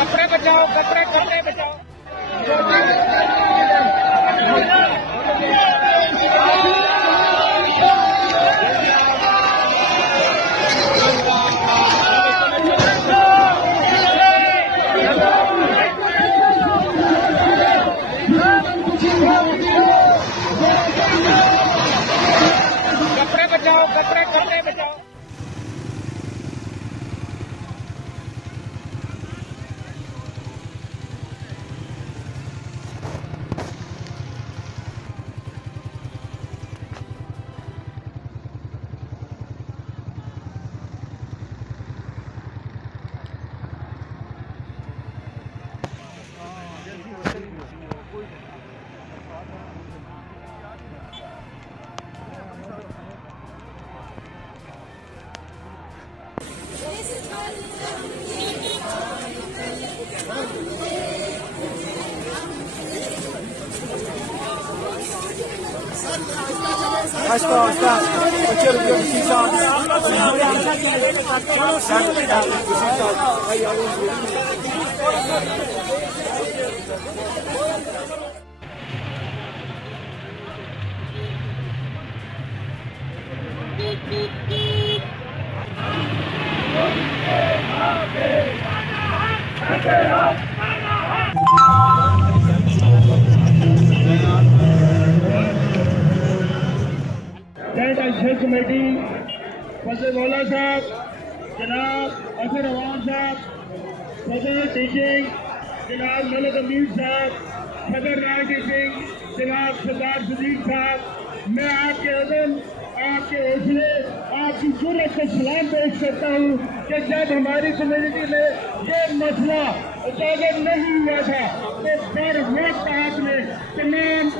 कपड़े बचाओ, कपड़े बचाओ। कपड़े बचाओ, कपड़े बचाओ। कमेटी फजल मौला साहब, जनाब असर अवाम साहब, सदर टीचिंग जनाब मलिक अमीर साहब, सदर राजनीति सिंह जनाब सरदार सदीक साहब, मैं आपके अदम, आपके हौसले, आपकी जुर्रत को सलाम पेश करता हूँ कि जब हमारी कम्युनिटी में ये मसला उजागर नहीं हुआ था तो बर वक्त आपने तमाम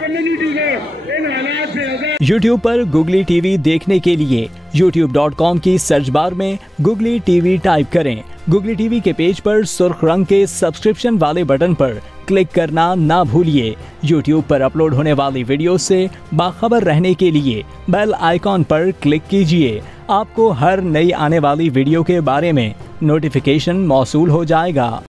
कम्युनिटी को इन हालात से YouTube पर गुगली टीवी देखने के लिए youtube.com की सर्च बार में गुगली टीवी टाइप करें। गुगली टीवी के पेज पर सुर्ख रंग के सब्सक्रिप्शन वाले बटन पर क्लिक करना ना भूलिए। YouTube पर अपलोड होने वाली वीडियो से बाखबर रहने के लिए बेल आइकॉन पर क्लिक कीजिए। आपको हर नई आने वाली वीडियो के बारे में नोटिफिकेशन मौसूल हो जाएगा।